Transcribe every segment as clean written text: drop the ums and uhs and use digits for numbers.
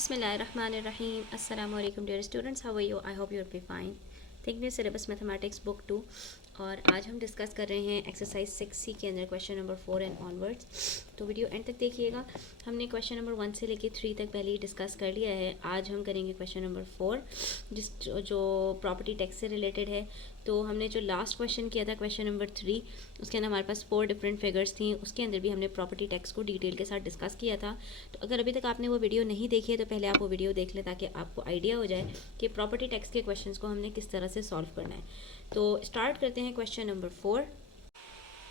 Bismillahirrahmanirrahim. Assalamu alaikum dear students. How are you? I hope you will be fine. Think new syllabus mathematics book 2 और आज हम discuss कर रहे हैं exercise 6C के अंदर क्वेश्चन नंबर 4 एंड ऑनवर्ड्स। तो वीडियो एंड तक देखिएगा। हमने क्वेश्चन नंबर 1 से लेके 3 तक पहले ही डिस्कस कर लिया है। आज हम करेंगे क्वेश्चन नंबर 4 जो प्रॉपर्टी टैक्स से रिलेटेड है। तो हमने जो लास्ट क्वेश्चन किया था क्वेश्चन नंबर 3, उसके अंदर हमारे पास 4 डिफरेंट फिगर्स थी। उसके अंदर भी हमने प्रॉपर्टी टैक्स को डिटेल के साथ डिस्कस किया था। तो अगर अभी तक आपने वो वीडियो नहीं देखी है तो पहले आप वो वीडियो देख लें ताकि आपको आइडिया हो जाए कि प्रॉपर्टी टैक्स के क्वेश्चंस को हमने किस तरह से सॉल्व करना है। तो स्टार्ट करते हैं क्वेश्चन नंबर 4।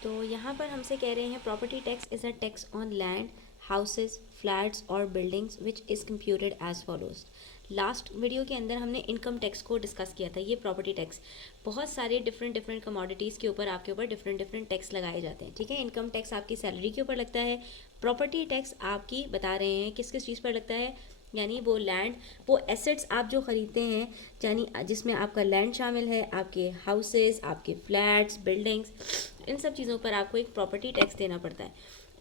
तो यहाँ पर हमसे कह रहे हैं property tax is a tax on land, houses, flats और buildings which is computed as follows. Last video के अंदर हमने इनकम टैक्स को डिस्कस किया था। ये प्रॉपर्टी टैक्स बहुत सारे डिफरेंट कमोडिटीज़ के ऊपर आपके ऊपर डिफरेंट टैक्स लगाए जाते हैं। ठीक है, इनकम टैक्स आपकी सैलरी के ऊपर लगता है। प्रॉपर्टी टैक्स आपकी बता रहे हैं किस किस चीज़ पर लगता है, यानी वो लैंड, वो एसेट्स आप जो ख़रीदते हैं, यानी जिसमें आपका लैंड शामिल है, आपके हाउसेस, आपके फ्लैट्स, बिल्डिंग्स, इन सब चीज़ों पर आपको एक प्रॉपर्टी टैक्स देना पड़ता है।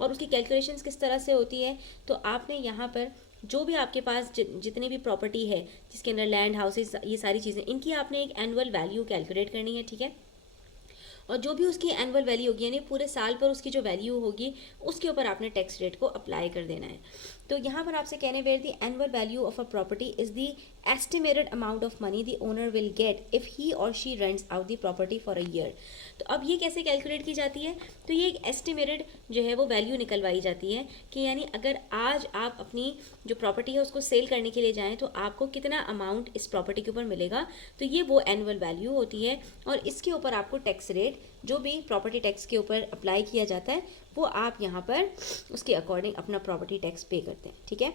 और उसकी कैलकुलेशंस किस तरह से होती है, तो आपने यहाँ पर जो भी आपके पास जितनी भी प्रॉपर्टी है जिसके अंदर लैंड, हाउसेस, ये सारी चीज़ें, इनकी आपने एक एनुअल वैल्यू कैलकुलेट करनी है। ठीक है, और जो भी उसकी एनुअल वैल्यू होगी यानी पूरे साल पर उसकी जो वैल्यू होगी उसके ऊपर आपने टैक्स रेट को अप्लाई कर देना है। तो यहाँ पर आपसे कहने where the annual value of a property is the estimated amount of money the owner will get if he or she rents out the property for a year. तो अब ये कैसे कैलकुलेट की जाती है, तो ये एक एस्टिमेटेड जो है वो वैल्यू निकलवाई जाती है कि यानी अगर आज आप अपनी जो प्रॉपर्टी है उसको सेल करने के लिए जाएँ तो आपको कितना अमाउंट इस प्रॉपर्टी के ऊपर मिलेगा। तो ये वो एनुअल वैल्यू होती है और इसके ऊपर आपको टैक्स रेट जो भी प्रॉपर्टी टैक्स के ऊपर अप्लाई किया जाता है वो आप यहाँ पर उसके अकॉर्डिंग अपना प्रॉपर्टी टैक्स पे करते हैं। ठीक है,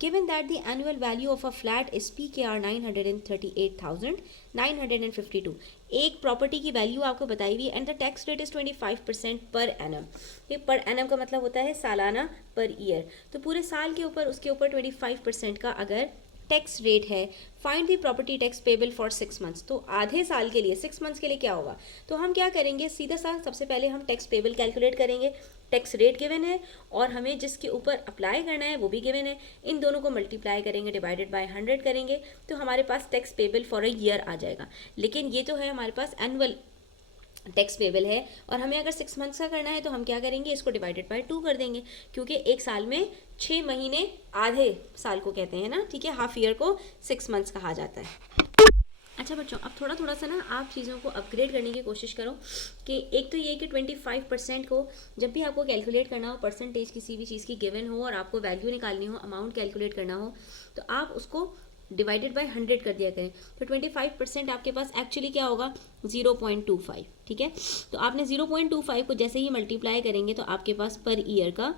given that the annual value of a flat is PKR 938,952, एक प्रॉपर्टी की वैल्यू आपको बताई हुई and the tax rate is 25% per annum. ये पर एनम का मतलब होता है सालाना, पर ईयर। तो पूरे साल के ऊपर उसके ऊपर 25% का अगर टैक्स रेट है। Find the property tax payable for 6 months, तो आधे साल के लिए 6 मंथ्स के लिए क्या होगा, तो हम क्या करेंगे, सीधा सा सबसे पहले हम टैक्स पेबल कैलकुलेट करेंगे। टैक्स रेट गिवन है और हमें जिसके ऊपर अप्लाई करना है वो भी गिवन है। इन दोनों को मल्टीप्लाई करेंगे, डिवाइडेड बाय 100 करेंगे तो हमारे पास tax payable for a year आ जाएगा। लेकिन ये तो है हमारे पास एनुअल टैक्स पेबल है और हमें अगर 6 मंथ्स का करना है तो हम क्या करेंगे, इसको डिवाइडेड बाय 2 कर देंगे, क्योंकि एक साल में 6 महीने आधे साल को कहते हैं ना। ठीक है, हाफ ईयर को 6 मंथ्स कहा जाता है। अच्छा बच्चों, अब थोड़ा सा ना आप चीज़ों को अपग्रेड करने की कोशिश करो कि एक तो ये कि 25% को जब भी आपको कैलकुलेट करना हो, परसेंटेज किसी भी चीज़ की गिवन हो और आपको वैल्यू निकालनी हो, अमाउंट कैलकुलेट करना हो, तो आप उसको डिवाइडेड बाय 100 कर दिया करें। तो 25% आपके पास एक्चुअली क्या होगा, 0.25। ठीक है, तो आपने 0.25 को जैसे ही मल्टीप्लाई करेंगे तो आपके पास पर ईयर का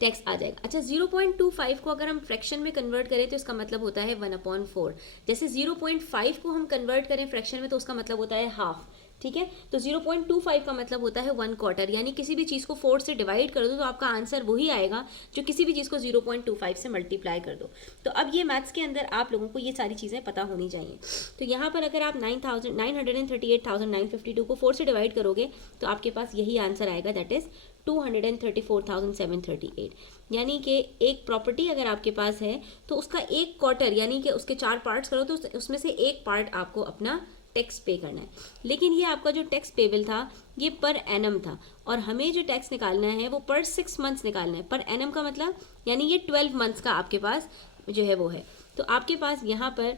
टैक्स आ जाएगा। अच्छा, 0.25 को अगर हम फ्रैक्शन में कन्वर्ट करें तो इसका मतलब होता है 1/4। जैसे 0.5 को हम कन्वर्ट करें फ्रैक्शन में तो उसका मतलब होता है हाफ। ठीक है, तो 0.25 का मतलब होता है 1/4, यानी किसी भी चीज़ को 4 से डिवाइड कर दो तो आपका आंसर वही आएगा जो किसी भी चीज़ को 0.25 से मल्टीप्लाई कर दो। तो अब ये मैथ्स के अंदर आप लोगों को ये सारी चीज़ें पता होनी चाहिए। तो यहाँ पर अगर आप 938,952 को 4 से डिवाइड करोगे तो आपके पास यही आंसर आएगा, दैट इज़ 234,738। यानी कि एक प्रॉपर्टी अगर आपके पास है तो उसका एक क्वार्टर यानी कि उसके 4 पार्ट्स करो तो उसमें से एक पार्ट आपको अपना टैक्स पे करना है। लेकिन ये आपका जो टैक्स पेबल था ये पर एनम था और हमें जो टैक्स निकालना है वो पर 6 मंथ्स निकालना है। पर एनम का मतलब यानी ये 12 मंथ्स का आपके पास जो है वो है। तो आपके पास यहाँ पर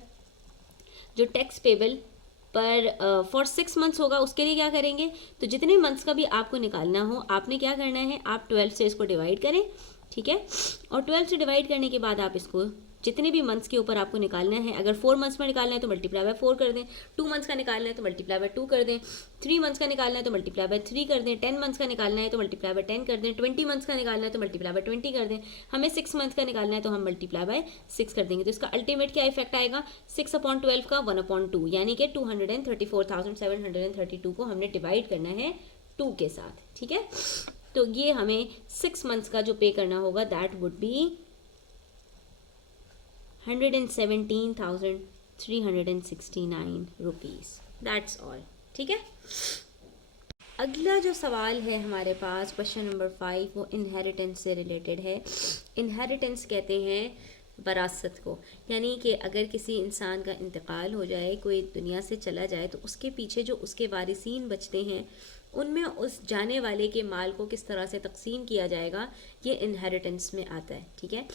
जो टैक्स पेबल पर फॉर 6 मंथ्स होगा उसके लिए क्या करेंगे, तो जितने मंथ्स का भी आपको निकालना हो आपने क्या करना है, आप 12 से इसको डिवाइड करें। ठीक है, और 12 से डिवाइड करने के बाद आप इसको जितने भी मंथ्स के ऊपर आपको निकालना है, अगर 4 मंथ्स में निकालना है तो मल्टीप्लाई बाय 4 कर दें, 2 मंथ्स का निकालना है तो मल्टीप्लाई बाय 2 कर दें, 3 मंथ्स का निकालना है तो मल्टीप्लाई बाय 3 कर दें, 10 मंथ्स का निकालना है तो मल्टीप्लाई बाय 10 कर दें, 20 मंथ्स का निकालना है तो मल्टीप्लाई बाय 20 कर दें, हमें 6 मंथ्स का निकालना है तो हम मल्टीप्लाई बाय 6 कर देंगे। तो इसका अल्टीमेट क्या इफेक्ट आएगा, 6/12 का 1/2, यानी कि 234,732 को हमने डिवाइड करना है 2 के साथ। ठीक है, तो ये हमें 6 मंथ्स का जो पे करना होगा that would be 117,369 rupees, that's all. ठीक है, अगला जो सवाल है हमारे पास क्वेश्चन नंबर 5 वो इनहेरिटेंस से रिलेटेड है। इनहेरिटेंस कहते हैं वरासत को, यानी कि अगर किसी इंसान का इंतकाल हो जाए, कोई दुनिया से चला जाए, तो उसके पीछे जो उसके वारिसीन बचते हैं उनमें उस जाने वाले के माल को किस तरह से तकसीम किया जाएगा, ये इनहेरिटेंस में आता है। ठीक है,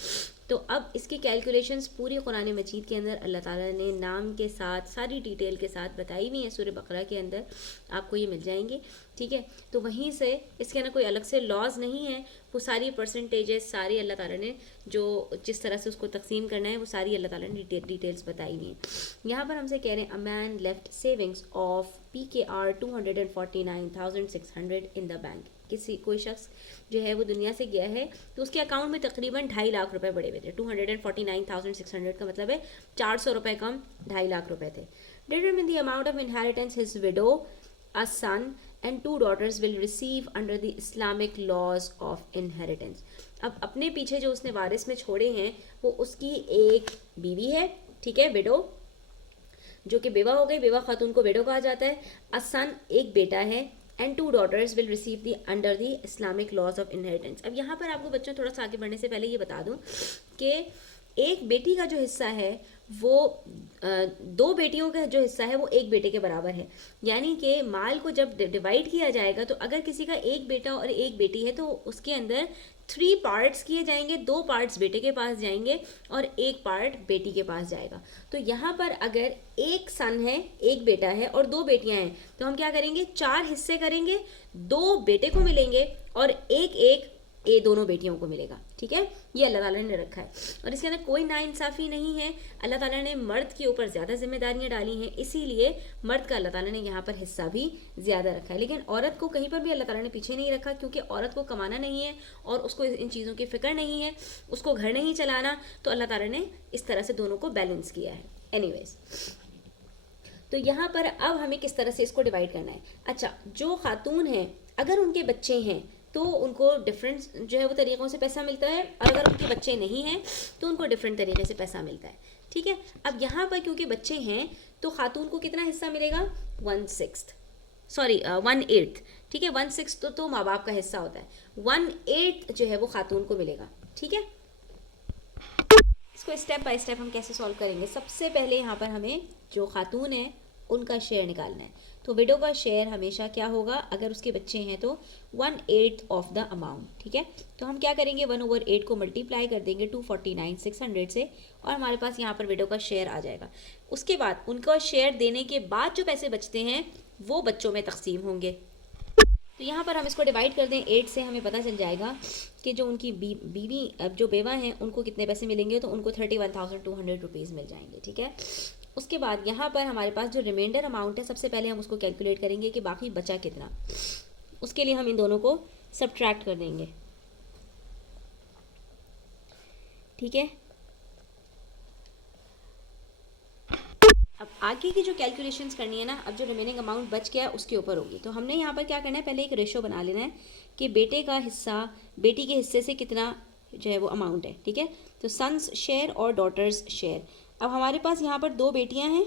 तो अब इसकी कैलकुलेशंस पूरी कुरान मजीद के अंदर अल्लाह ताला ने नाम के साथ सारी डिटेल के साथ बताई हुई है, सूरह बकरा के अंदर आपको ये मिल जाएंगे। ठीक है, तो वहीं से इसके अंदर कोई अलग से लॉज नहीं है, वो सारी परसेंटेजेस सारी अल्लाह ताला ने जो जिस तरह से उसको तकसीम करना है वो सारी अल्लाह ताला ने डिटेल्स बताई हुई हैं। यहाँ पर हमसे कह रहे हैं a man left savings of PKR 249,600 in the bank. किसी कोई शख्स जो है वो दुनिया से गया है तो उसके अकाउंट में तकरीबन 2.5 लाख रुपए पड़े हुए थे। 249,600 का मतलब है 400 रुपये कम 2.5 लाख रुपए थे। Determine the amount of inheritance his window, a son and 2 daughters will receive under the Islamic laws of inheritance। अब अपने पीछे जो उसने वारिस में छोड़े हैं वो उसकी एक बीवी है, ठीक है, विडो, जो कि बेवा हो गई, बेवा खातून को विडो कहा जाता है। a son एक बेटा है, and 2 daughters will receive the under the Islamic laws of inheritance। अब यहाँ पर आपको बच्चों थोड़ा सा आगे बढ़ने से पहले ये बता दूँ कि एक बेटी का जो हिस्सा है वो 2 बेटियों का जो हिस्सा है वो एक बेटे के बराबर है। यानी कि माल को जब डिवाइड किया जाएगा तो अगर किसी का एक बेटा और एक बेटी है तो उसके अंदर 3 पार्ट्स किए जाएंगे, 2 पार्ट्स बेटे के पास जाएंगे और 1 पार्ट बेटी के पास जाएगा। तो यहाँ पर अगर एक सन है, एक बेटा है और 2 बेटियाँ हैं तो हम क्या करेंगे, 4 हिस्से करेंगे, 2 बेटे को मिलेंगे और एक दोनों बेटियों को मिलेगा। ठीक है, ये अल्लाह ताला ने रखा है और इसके अंदर कोई नाइंसाफ़ी नहीं है। अल्लाह ताला ने मर्द के ऊपर ज़्यादा जिम्मेदारियां डाली हैं, इसीलिए मर्द का अल्लाह ताला ने यहाँ पर हिस्सा भी ज़्यादा रखा है। लेकिन औरत को कहीं पर भी अल्लाह ताला ने पीछे नहीं रखा, क्योंकि औरत को कमाना नहीं है और उसको इन चीज़ों की फ़िक्र नहीं है, उसको घर नहीं चलाना, तो अल्लाह ताला ने इस तरह से दोनों को बैलेंस किया है। एनीवेज, तो यहाँ पर अब हमें किस तरह से इसको डिवाइड करना है। अच्छा, जो खातून हैं अगर उनके बच्चे हैं तो उनको डिफरेंट जो है वो तरीक़ों से पैसा मिलता है, और अगर उनके बच्चे नहीं हैं तो उनको डिफरेंट तरीके से पैसा मिलता है। ठीक है, अब यहाँ पर क्योंकि बच्चे हैं तो खातून को कितना हिस्सा मिलेगा, 1/8। ठीक है, 1/6 तो माँ बाप का हिस्सा होता है, 1/8 जो है वो खातून को मिलेगा। ठीक है, इसको स्टेप बाय स्टेप हम कैसे सॉल्व करेंगे। सबसे पहले यहाँ पर हमें जो खातून है उनका शेयर निकालना है। तो विडो का शेयर हमेशा क्या होगा, अगर उसके बच्चे हैं तो 1/8 ऑफ द अमाउंट। ठीक है, तो हम क्या करेंगे, 1/8 को मल्टीप्लाई कर देंगे 249,600 से और हमारे पास यहाँ पर विडो का शेयर आ जाएगा। उसके बाद उनका शेयर देने के बाद जो पैसे बचते हैं वो बच्चों में तकसीम होंगे। तो यहाँ पर हम इसको डिवाइड कर दें 8 से, हमें पता चल जाएगा कि जो उनकी बीवी जो बेवा हैं उनको कितने पैसे मिलेंगे, तो उनको 31,200 रुपीज़ मिल जाएंगे। ठीक है, उसके बाद यहाँ पर हमारे पास जो रिमाइंडर अमाउंट है सबसे पहले हम उसको कैलकुलेट करेंगे कि बाकी बचा कितना। उसके लिए हम इन दोनों को सब्ट्रैक्ट कर देंगे। ठीक है, अब आगे की जो कैलकुलेशंस करनी है ना, अब जो रिमेनिंग अमाउंट बच गया है उसके ऊपर होगी। तो हमने यहाँ पर क्या करना है, पहले एक रेशो बना लेना है कि बेटे का हिस्सा बेटी के हिस्से से कितना जो है वो अमाउंट है। ठीक है, तो सन्स शेयर और डॉटर्स शेयर। अब हमारे पास यहाँ पर 2 बेटियाँ हैं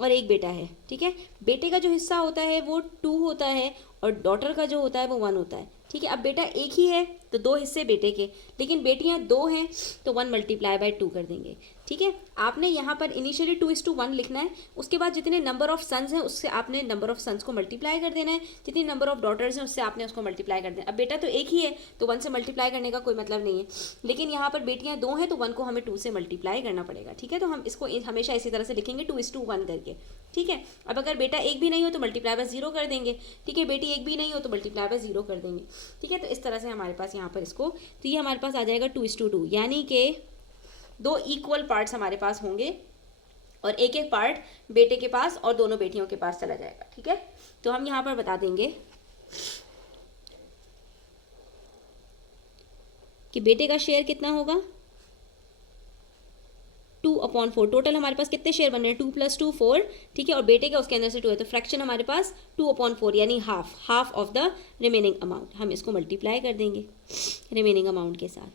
और 1 बेटा है। ठीक है, बेटे का जो हिस्सा होता है वो 2 होता है और डॉटर का जो होता है वो 1 होता है। ठीक है, अब बेटा एक ही है तो 2 हिस्से बेटे के, लेकिन बेटियाँ 2 हैं तो 1 × 2 कर देंगे। ठीक है, आपने यहाँ पर इनिशियली 2:1 लिखना है, उसके बाद जितने नंबर ऑफ सन्स हैं उससे आपने नंबर ऑफ सन्स को मल्टीप्लाई कर देना है, जितनी नंबर ऑफ डॉटर्स हैं उससे आपने उसको मल्टीप्लाई कर देना। अब बेटा तो एक ही है तो 1 से मल्टीप्लाई करने का कोई मतलब नहीं है, लेकिन यहाँ पर बेटियाँ 2 हैं तो 1 को हमें 2 से मल्टीप्लाई करना पड़ेगा। ठीक है, तो हम इसको हमेशा इसी तरह से लिखेंगे 2:1 करके। ठीक है, अब अगर बेटा एक भी नहीं हो तो मल्टीप्लाई बाय 0 कर देंगे। ठीक है, बेटी एक भी नहीं हो तो मल्टीप्लाई बाय 0 कर देंगे। ठीक है, तो इस तरह से हमारे पास यहाँ पर इसको, तो ये हमारे पास आ जाएगा 2:2, यानी कि 2 इक्वल पार्ट्स हमारे पास होंगे और एक पार्ट बेटे के पास और दोनों बेटियों के पास चला जाएगा। ठीक है, तो हम यहाँ पर बता देंगे कि बेटे का शेयर कितना होगा, 2/4। टोटल हमारे पास कितने शेयर बन रहे हैं, 2 + 2 4। ठीक है, और बेटे का उसके अंदर से 2 है तो फ्रैक्शन हमारे पास 2/4 यानी half of the remaining amount. हम इसको मल्टीप्लाई कर देंगे रिमेनिंग अमाउंट के साथ।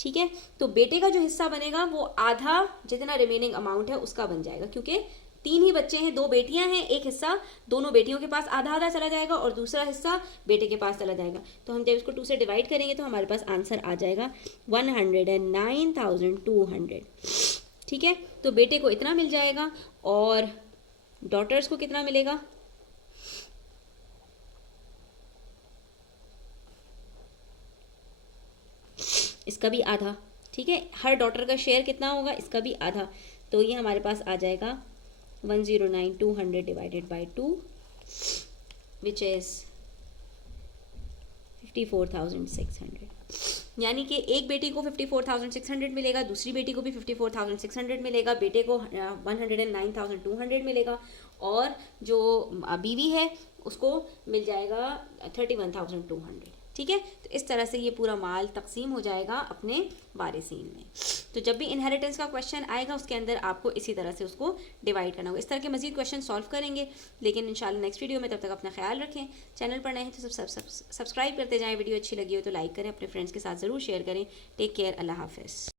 ठीक है, तो बेटे का जो हिस्सा बनेगा वो आधा जितना रिमेनिंग अमाउंट है उसका बन जाएगा, क्योंकि 3 ही बच्चे हैं, 2 बेटियां हैं, एक हिस्सा दोनों बेटियों के पास आधा आधा चला जाएगा और दूसरा हिस्सा बेटे के पास चला जाएगा। तो हम जब इसको 2 से डिवाइड करेंगे तो हमारे पास आंसर आ जाएगा 109,200। ठीक है, तो बेटे को इतना मिल जाएगा और डॉटर्स को कितना मिलेगा? इसका भी आधा। ठीक है, हर डॉटर का शेयर कितना होगा? इसका भी आधा। तो ये हमारे पास आ जाएगा 109,200 डिवाइडेड बाई 2 विच इज़ 54,600। यानी कि एक बेटी को 54,600 मिलेगा, दूसरी बेटी को भी 54,600 मिलेगा, बेटे को 109,200 मिलेगा और जो बीवी है उसको मिल जाएगा 31,200। ठीक है, तो इस तरह से ये पूरा माल तकसीम हो जाएगा अपने वारिसीन में। तो जब भी इनहेरिटेंस का क्वेश्चन आएगा उसके अंदर आपको इसी तरह से उसको डिवाइड करना होगा। इस तरह के मजीद क्वेश्चन सॉल्व करेंगे लेकिन इंशाल्लाह नेक्स्ट वीडियो में। तब तक अपना ख्याल रखें। चैनल पर नए हैं तो सब्सक्राइब करते जाएं। वीडियो अच्छी लगी हो तो लाइक करें, अपने फ्रेंड्स के साथ ज़रूर शेयर करें। टेक केयर, अल्लाह हाफ़िज़।